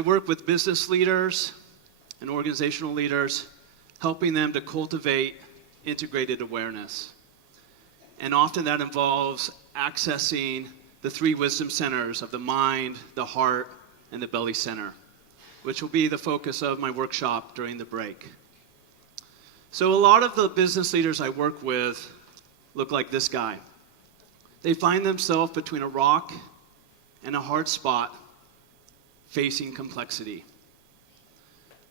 I work with business leaders and organizational leaders, helping them to cultivate integrated awareness. And often that involves accessing the three wisdom centers of the mind, the heart, and the belly center, which will be the focus of my workshop during the break. So a lot of the business leaders I work with look like this guy. They find themselves between a rock and a hard spot, facing complexity.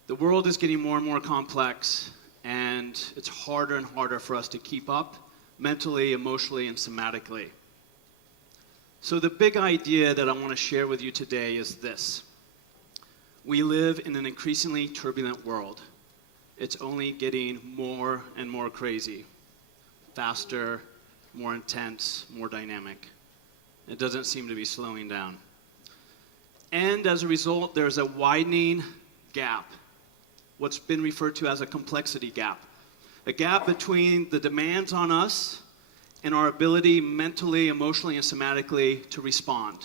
The world is getting more and more complex, and it's harder and harder for us to keep up mentally, emotionally, and somatically. So the big idea that I want to share with you today is this. We live in an increasingly turbulent world. It's only getting more and more crazy, faster, more intense, more dynamic. It doesn't seem to be slowing down. And as a result, there's a widening gap, what's been referred to as a complexity gap. A gap between the demands on us and our ability mentally, emotionally, and somatically to respond.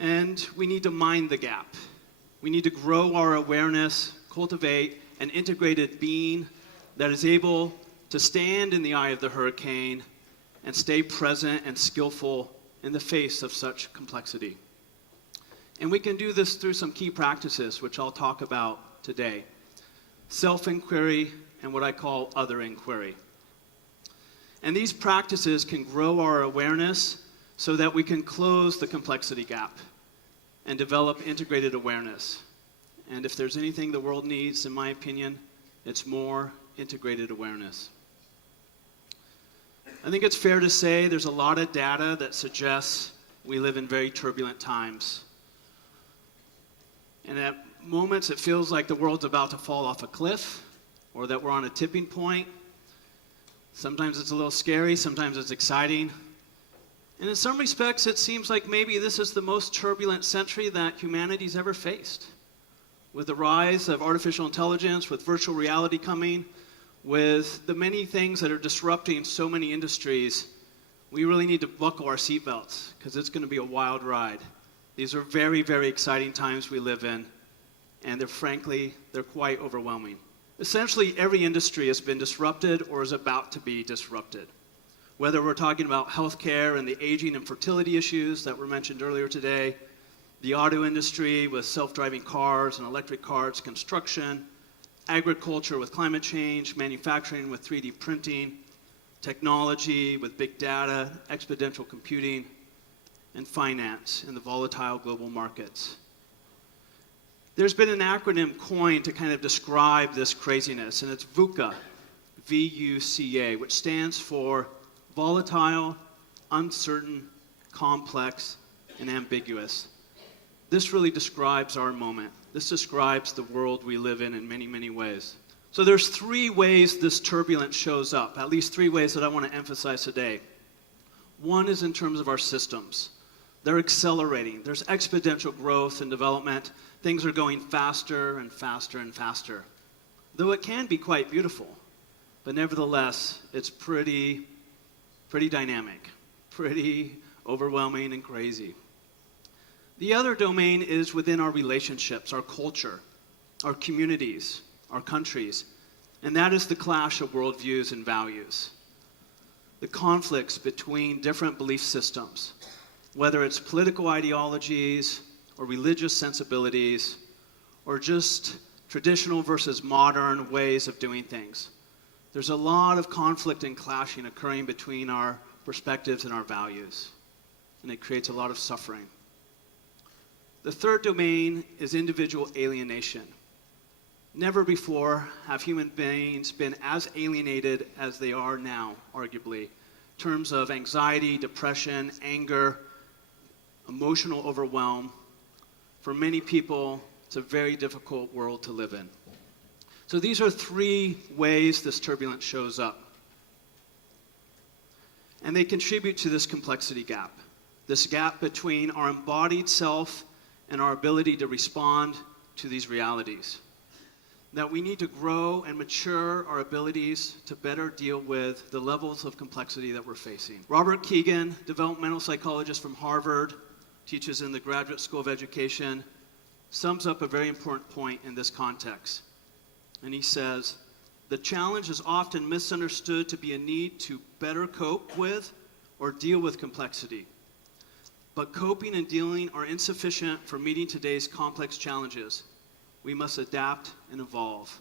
And we need to mind the gap. We need to grow our awareness, cultivate an integrated being that is able to stand in the eye of the hurricane and stay present and skillful in the face of such complexity. And we can do this through some key practices, which I'll talk about today. Self-inquiry and what I call other inquiry. And these practices can grow our awareness so that we can close the complexity gap and develop integrated awareness. And if there's anything the world needs, in my opinion, it's more integrated awareness. I think it's fair to say there's a lot of data that suggests we live in very turbulent times. And at moments it feels like the world's about to fall off a cliff or that we're on a tipping point. Sometimes it's a little scary, sometimes it's exciting. And in some respects it seems like maybe this is the most turbulent century that humanity's ever faced. With the rise of artificial intelligence, with virtual reality coming, with the many things that are disrupting so many industries, we really need to buckle our seatbelts because it's going to be a wild ride. These are very, very exciting times we live in, and they're quite overwhelming. Essentially, every industry has been disrupted or is about to be disrupted. Whether we're talking about healthcare and the aging and fertility issues that were mentioned earlier today, the auto industry with self-driving cars and electric cars, construction, agriculture with climate change, manufacturing with 3D printing, technology with big data, exponential computing, and finance in the volatile global markets. There's been an acronym coined to kind of describe this craziness, and it's VUCA, V-U-C-A, which stands for volatile, uncertain, complex, and ambiguous. This really describes our moment. This describes the world we live in many, many ways. So there's three ways this turbulence shows up, at least three ways that I want to emphasize today. One is in terms of our systems. They're accelerating. There's exponential growth and development. Things are going faster and faster and faster. Though it can be quite beautiful, but nevertheless, it's pretty dynamic, pretty overwhelming and crazy. The other domain is within our relationships, our culture, our communities, our countries, and that is the clash of worldviews and values. The conflicts between different belief systems, whether it's political ideologies or religious sensibilities or just traditional versus modern ways of doing things. There's a lot of conflict and clashing occurring between our perspectives and our values, and it creates a lot of suffering. The third domain is individual alienation. Never before have human beings been as alienated as they are now, arguably, in terms of anxiety, depression, anger, emotional overwhelm. For many people, it's a very difficult world to live in. So these are three ways this turbulence shows up. And they contribute to this complexity gap, this gap between our embodied self and our ability to respond to these realities. That we need to grow and mature our abilities to better deal with the levels of complexity that we're facing. Robert Kegan, developmental psychologist from Harvard, teaches in the Graduate School of Education, sums up a very important point in this context. And he says, the challenge is often misunderstood to be a need to better cope with or deal with complexity. But coping and dealing are insufficient for meeting today's complex challenges. We must adapt and evolve.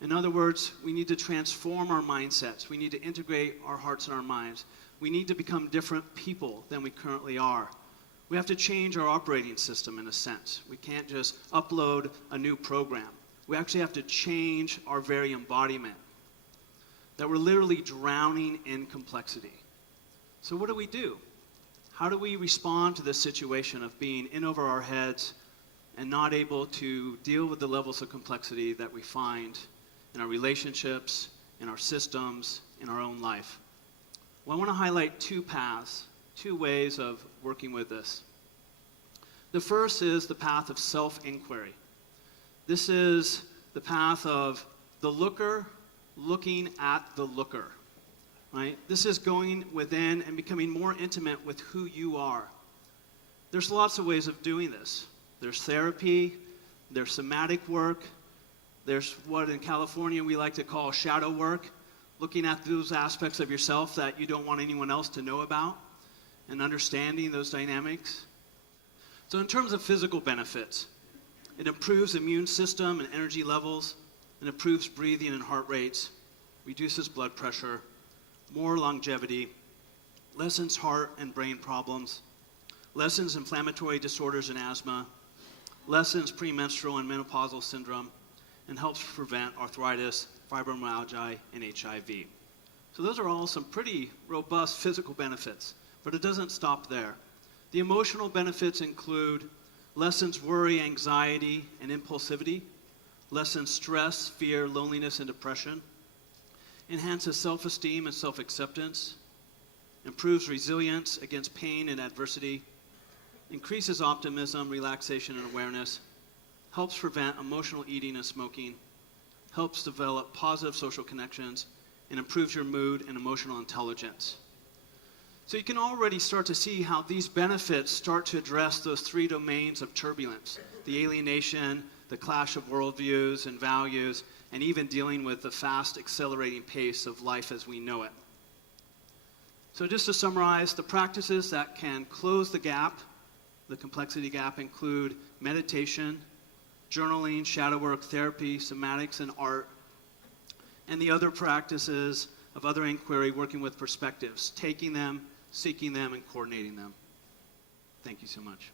In other words, we need to transform our mindsets. We need to integrate our hearts and our minds. We need to become different people than we currently are. We have to change our operating system in a sense. We can't just upload a new program. We actually have to change our very embodiment. That we're literally drowning in complexity. So what do? How do we respond to this situation of being in over our heads and not able to deal with the levels of complexity that we find in our relationships, in our systems, in our own life? Well, I want to highlight two paths, two ways of working with this. The first is the path of self-inquiry. This is the path of the looker looking at the looker, right? This is going within and becoming more intimate with who you are. There's lots of ways of doing this. There's therapy, there's somatic work, there's what in California we like to call shadow work, looking at those aspects of yourself that you don't want anyone else to know about and understanding those dynamics. So in terms of physical benefits, it improves immune system and energy levels, it improves breathing and heart rates, reduces blood pressure, more longevity, lessens heart and brain problems, lessens inflammatory disorders and asthma, lessens premenstrual and menopausal syndrome, and helps prevent arthritis, fibromyalgia, and HIV. So those are all some pretty robust physical benefits, but it doesn't stop there. The emotional benefits include lessens worry, anxiety, and impulsivity, lessens stress, fear, loneliness, and depression, enhances self-esteem and self-acceptance, improves resilience against pain and adversity, increases optimism, relaxation, and awareness, helps prevent emotional eating and smoking, helps develop positive social connections, and improves your mood and emotional intelligence. So you can already start to see how these benefits start to address those three domains of turbulence: the alienation, the clash of worldviews and values, and even dealing with the fast accelerating pace of life as we know it. So just to summarize, the practices that can close the gap, the complexity gap, include meditation, journaling, shadow work, therapy, somatics, and art, and the other practices of other inquiry, working with perspectives, taking them, seeking them, and coordinating them. Thank you so much.